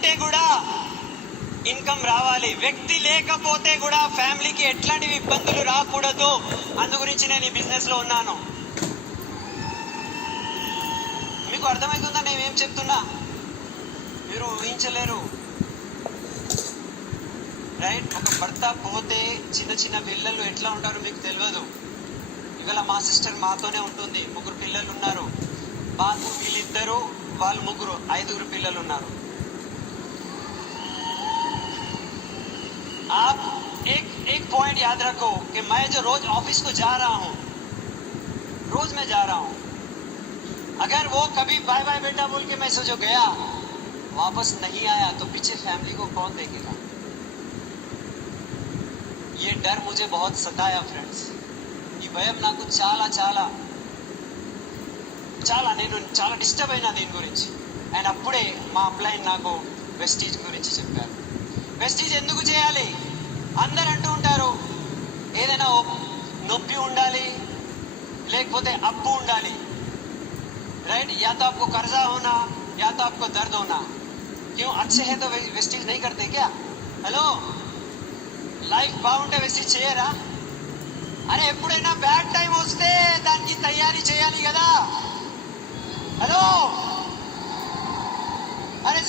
ఉంటే కూడా ఇన్కమ్ రావాలి, వ్యక్తి లేకపోతే కూడా ఫ్యామిలీకి ఎట్లాంటి ఇబ్బందులు రాకూడదు. అందు గురించి నేను ఈ బిజినెస్ లో ఉన్నాను. మీకు అర్థమవుతుందా నేనేం చెప్తున్నా? మీరు ఊహించలేరు, రైట్? ఒక భర్త పోతే చిన్న చిన్న పిల్లలు ఎట్లా ఉంటారో మీకు తెలియదు. ఇవాళ మా సిస్టర్ మాతోనే ఉంటుంది, 3 పిల్లలు ఉన్నారు. మాకు వీళ్ళిద్దరు, వాళ్ళు 3, 5 పిల్లలు ఉన్నారు. आप एक पॉइंट याद रखो कि मैं जो रोज ऑफिस को जा रहा हूँ, रोज मैं जा रहा हूँ, अगर वो कभी बाय बाय बेटा बोल के मैं सोचो गया, वापस नहीं आया, तो पीछे फैमिली को कौन देखेगा? ये डर मुझे बहुत सताया फ्रेंड्स. ఈ భయం నాకు చాలా చాలా చాలా నేను చాలా డిస్టర్బ్ అయినా దీని గురించి. అండ్ అప్పుడే మా అప్లైన్ నాకు వెస్టీజ్ గురించి చెప్పారు. వెస్టీజ్ ఎందుకు చేయాలి? అందరు అంటూ ఉంటారు ఏదైనా నొప్పి ఉండాలి, లేకపోతే అప్పు ఉండాలి, राइट? या तो आपको कर्जा होना, या तो आपको दर्द होना. क्यों? अच्छे हैं तो वेस्टीज नहीं करते क्या? हेलो, లైఫ్ బాగుంటే వెస్టీజ్ చేయరా? అరే ఎప్పుడైనా బ్యాడ్ టైం వస్తే దానికి తయారీ చేయాలి కదా. హలో, అరే